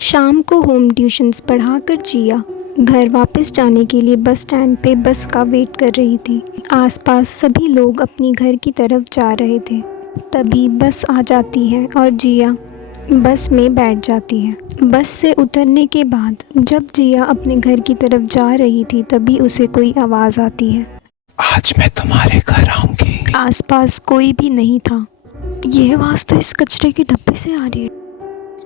शाम को home tuitions पढ़ाकर जिया घर वापस जाने के लिए बस स्टैंड पे बस का वेट कर रही थी। आसपास सभी लोग अपनी घर की तरफ जा रहे थे। तभी बस आ जाती है और जिया बस में बैठ जाती है। बस से उतरने के बाद जब जिया अपने घर की तरफ जा रही थी तभी उसे कोई आवाज़ आती है, आज मैं तुम्हारे घर आऊंगी। आसपास कोई भी नहीं था। यह आवाज़ तो इस कचरे के डब्बे से आ रही है।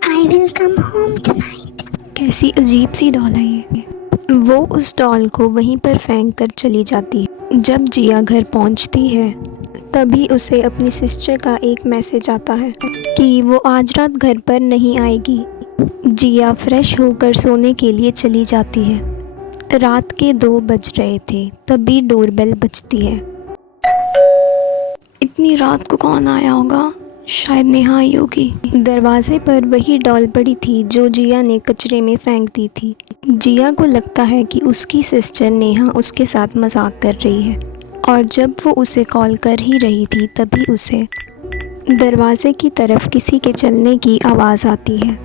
I will come home tonight. कैसी अजीब सी डॉल है ये। वो उस डॉल को वहीं पर फेंक कर चली जाती है। जब जिया घर पहुंचती है तभी उसे अपनी सिस्टर का एक मैसेज आता है कि वो आज रात घर पर नहीं आएगी। जिया फ्रेश होकर सोने के लिए चली जाती है। रात के 2 बज रहे थे तभी डोरबेल बजती है। इतनी रात को कौन आया होगा? शायद नेहा आई होगी। दरवाजे पर वही डॉल पड़ी थी जो जिया ने कचरे में फेंक दी थी। जिया को लगता है कि उसकी सिस्टर नेहा उसके साथ मजाक कर रही है और जब वो उसे कॉल कर ही रही थी तभी उसे दरवाजे की तरफ किसी के चलने की आवाज़ आती है।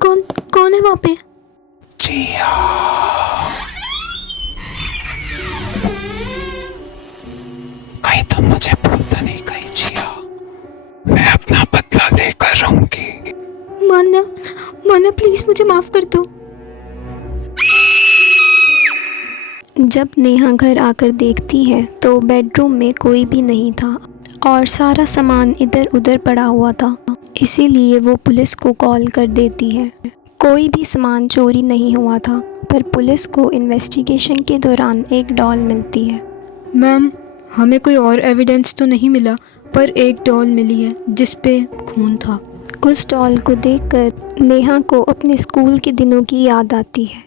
कौन है वहाँ पे? जिया, कहीं तुम मुझे भूलता नहीं कहीं जिया। मैं अपना बदला लेकर रहूंगी। मान्या प्लीज मुझे माफ कर दो। जब नेहा घर आकर देखती है तो बेडरूम में कोई भी नहीं था और सारा सामान इधर उधर पड़ा हुआ था। इसीलिए वो पुलिस को कॉल कर देती है। कोई भी सामान चोरी नहीं हुआ था पर पुलिस को इन्वेस्टिगेशन के दौरान एक डॉल मिलती है। मैम, हमें कोई और एविडेंस तो नहीं मिला पर एक डॉल मिली है जिस पे खून था। उस डॉल को देखकर नेहा को अपने स्कूल के दिनों की याद आती है।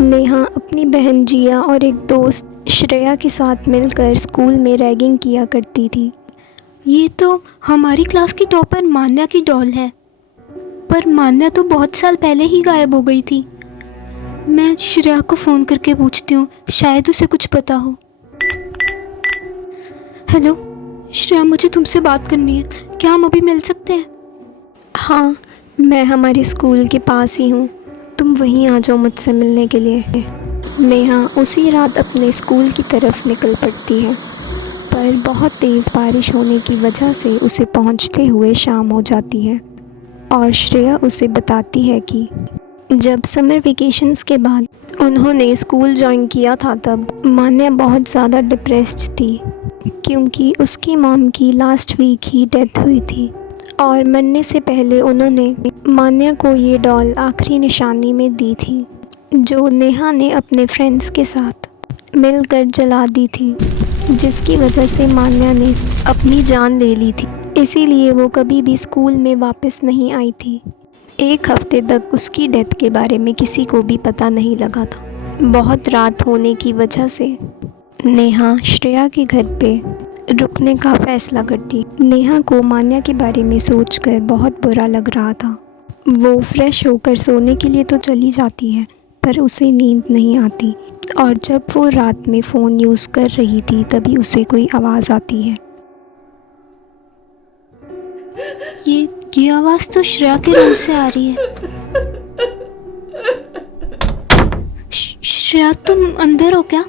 नेहा अपनी बहन जिया और एक दोस्त श्रेया के साथ मिलकर स्कूल में रैगिंग किया करती थी। ये तो हमारी क्लास की टॉपर मान्या की डॉल है, पर मान्या तो बहुत साल पहले ही गायब हो गई थी। मैं श्रेया को फ़ोन करके पूछती हूँ, शायद उसे कुछ पता हो। हेलो श्रेया, मुझे तुमसे बात करनी है, क्या हम अभी मिल सकते हैं? हाँ, मैं हमारे स्कूल के पास ही हूँ, तुम वहीं आ जाओ मुझसे मिलने के लिए। नेहा उसी रात अपने स्कूल की तरफ निकल पड़ती है पर बहुत तेज़ बारिश होने की वजह से उसे पहुँचते हुए शाम हो जाती है और श्रेया उसे बताती है कि जब समर वेकेशंस के बाद उन्होंने स्कूल ज्वाइन किया था तब मान्या बहुत ज़्यादा डिप्रेस्ड थी क्योंकि उसकी मॉम की लास्ट वीक ही डेथ हुई थी और मरने से पहले उन्होंने मान्या को ये डॉल आखिरी निशानी में दी थी जो नेहा ने अपने फ्रेंड्स के साथ मिलकर जला दी थी, जिसकी वजह से मान्या ने अपनी जान ले ली थी। इसीलिए वो कभी भी स्कूल में वापस नहीं आई थी। 1 हफ्ते तक उसकी डेथ के बारे में किसी को भी पता नहीं लगा था। बहुत रात होने की वजह से नेहा श्रेया के घर पे रुकने का फ़ैसला करती। नेहा को मान्या के बारे में सोचकर बहुत बुरा लग रहा था। वो फ्रेश होकर सोने के लिए तो चली जाती है पर उसे नींद नहीं आती और जब वो रात में फ़ोन यूज़ कर रही थी तभी उसे कोई आवाज़ आती है। ये आवाज़ तो श्रेया के रूम से आ रही है। श्रेया, तुम अंदर हो क्या?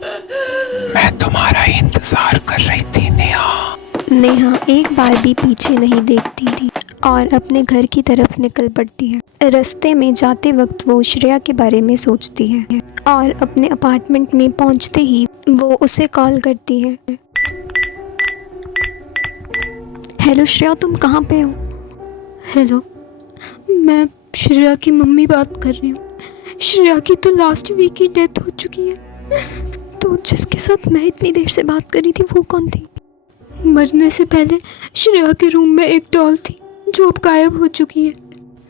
मैं तुम्हारा इंतजार कर रही थी नेहा। नेहा एक बार भी पीछे नहीं देखती थी और अपने घर की तरफ निकल पड़ती है। रास्ते में जाते वक्त वो श्रेया के बारे में सोचती है और अपने अपार्टमेंट में पहुंचते ही वो उसे कॉल करती है। हेलो श्रेया, तुम कहाँ पे हो? हेलो, मैं श्रेया की मम्मी बात कर रही हूँ। श्रेया की तो लास्ट वीक ही डेथ हो चुकी है। तो जिसके साथ मैं इतनी देर से बात कर रही थी वो कौन थी? मरने से पहले श्रेया के रूम में एक डॉल थी जो अब गायब हो चुकी है।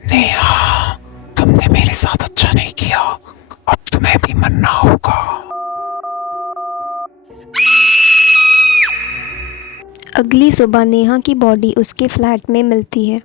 नेहा, तुमने मेरे साथ अच्छा नहीं किया, अब तुम्हें भी मरना होगा। अगली सुबह नेहा की बॉडी उसके फ्लैट में मिलती है।